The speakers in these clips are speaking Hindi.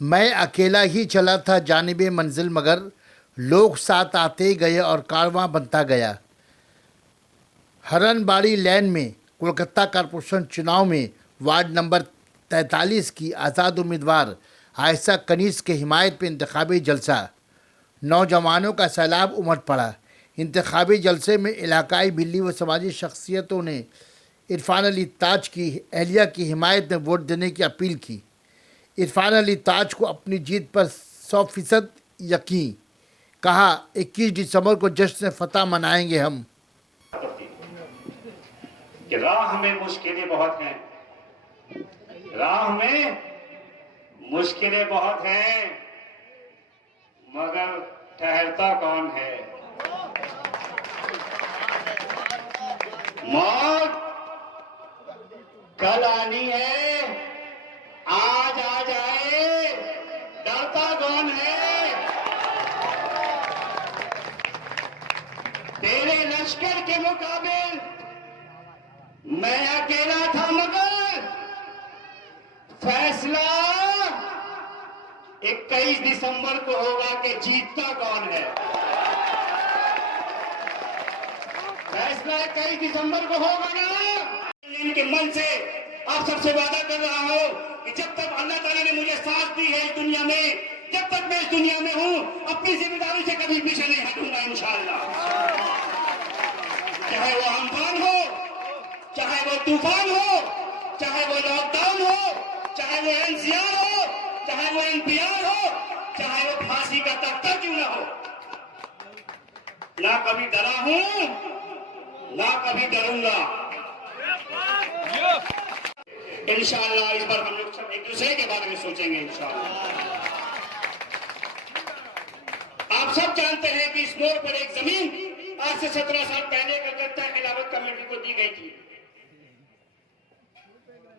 मैं अकेला ही चला था जानिबे मंजिल, मगर लोग साथ आते गए और कारवां बनता गया। हरनबाड़ी लैन में कोलकाता कारपोरेशन चुनाव में वार्ड नंबर 43 की आज़ाद उम्मीदवार आयशा कनीज के हिमायत में इंतखाबी जलसा। नौजवानों का सैलाब उमड़ पड़ा। इंतखाबी जलसे में इलाकाई बिल्ली व समाजी शख्सियतों ने इरफान अली ताज की अहलिया की हिमायत में वोट देने की अपील की। इरफान अली ताज को अपनी जीत पर 100% यकीन। कहा, 21 दिसंबर को जश्न फतह मनाएंगे हम। कि राह में मुश्किलें बहुत हैं, राह में मुश्किलें बहुत हैं, मगर ठहरता कौन है। मौत कल आनी है, आज आ जाए, डरता कौन है। तेरे लश्कर के मुकाबिल मैं अकेला था, मगर फैसला 21 दिसंबर को होगा कि जीतता कौन है। फैसला 21 दिसंबर को होगा ना। इनके मन से आप सबसे वादा कर रहा हूं कि जब तक अल्लाह ताला ने मुझे साथ दी है इस दुनिया में, जब तक मैं इस दुनिया में हूं, अपनी जिम्मेदारी से कभी पीछे नहीं हटूंगा इंशाअल्लाह। चाहे वो अम्फान हो, चाहे वो तूफान हो, चाहे वो लॉकडाउन हो, चाहे वो एनसीआर हो, चाहे वो एनपीआर हो, चाहे वो फांसी का तख्ता क्यों ना हो, ना कभी डरा हूं, ना कभी डरूंगा। इंशाअल्लाह इस बार हम लोग सब एक दूसरे के बारे में सोचेंगे इंशाअल्लाह। आप सब जानते हैं कि इस मोड़ पर एक जमीन आज से 17 साल पहले कलकत्ता खिलाफत कमेटी को दी गई थी,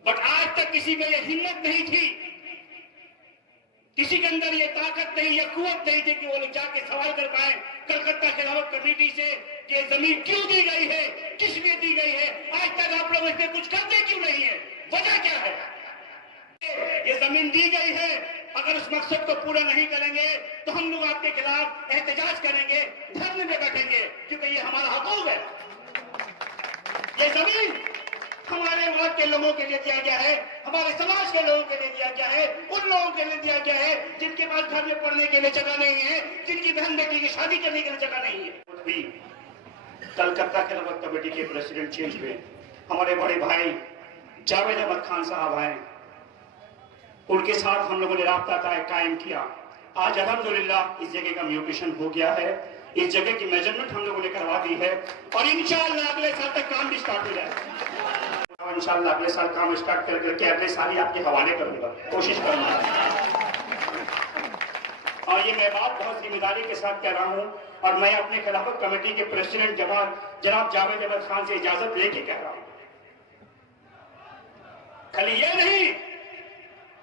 बट आज तक किसी में यह हिम्मत नहीं थी, किसी के अंदर ये ताकत नहीं या कुव्वत नहीं थी कि वो लोग जाके सवाल कर पाए कलकत्ता खिलाफत कमेटी से कि ये जमीन क्यों दी गई है, किस लिए दी गई है। आज तक आप लोग इसमें कुछ करते क्यों नहीं है, वजह क्या है। ये जमीन दी गई है, अगर उस मकसद को पूरा नहीं करेंगे तो हम लोग आपके खिलाफ एहतजाज करेंगे, धरने में बैठेंगे, क्योंकि ये हमारा हकूक है। ये जमीन हमारे वहां के लोगों के लिए दिया गया है, हमारे समाज के लोगों के लिए दिया गया है, उन लोगों के लिए दिया गया है जिनके पास घर में पढ़ने के लिए जगह नहीं है, जिनकी बहन बेटी की शादी करने के लिए जगह नहीं है। कलकत्ता खिलाफत कमेटी के प्रेसिडेंट चेंज में हमारे बड़े भाई जावेद अहमद खान साहब आए, उनके साथ हम लोगों ने राब्ता कायम किया। आज अल्हम्दुलिल्लाह इस जगह का म्यूटेशन हो गया है, इस जगह की मेजरमेंट हम लोगों ने करवा दी है और इंशाअल्लाह अगले साल तक काम भी स्टार्ट हो जाएगा। इंशाअल्लाह अगले साल काम स्टार्ट करके अगले साल ही आपके हवाले करूंगा, कोशिश करूंगा। और ये मैं बात बहुत जिम्मेदारी के साथ कह रहा हूं और मैं अपने खिलाफत कमेटी के प्रेसिडेंट जनाब जावेद अहमद खान से इजाजत लेके कह रहा हूं। खाली ये नहीं,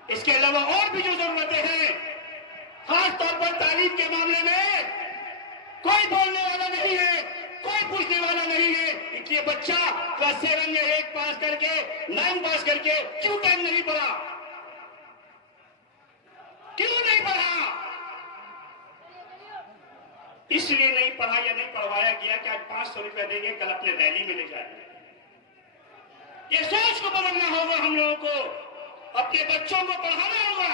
इसके अलावा और भी जो जरूरतें हैं, खास तौर पर तालीम के मामले में कोई बोलने वाला नहीं है, कोई पूछने वाला नहीं है कि ये बच्चा क्लास 7 में 8 पास करके 9 पास करके क्यों टाइम नहीं पढ़ा, क्यों नहीं पढ़ा। इसलिए नहीं पढ़ा या नहीं पढ़वाया गया कि आज 500 रुपया देंगे, कल अपने रैली में ले जाएंगे। ये सोच को बदलना होगा हम लोगों को, अपने बच्चों को पढ़ाना होगा।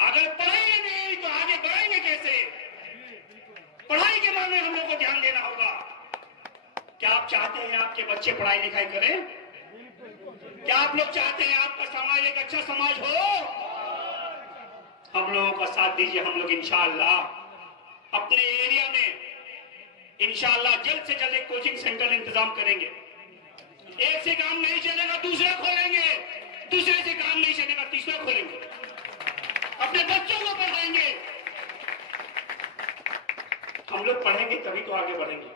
अगर पढ़ाएंगे नहीं तो आगे बढ़ेंगे कैसे। पढ़ाई के मामले में हम लोग को ध्यान देना होगा। क्या आप चाहते हैं आपके बच्चे पढ़ाई लिखाई करें? क्या आप लोग चाहते हैं आपका समाज एक अच्छा समाज हो? हम लोगों का साथ दीजिए। हम लोग इंशाअल्लाह अपने एरिया में इंशाअल्लाह जल्द से जल्द एक कोचिंग सेंटर इंतजाम करेंगे। एक से काम नहीं चलेगा दूसरा खोलेंगे, दूसरे से काम नहीं चलेगा तीसरा खोलेंगे, अपने बच्चों को पढ़ाएंगे। हम लोग पढ़ेंगे तभी तो आगे बढ़ेंगे।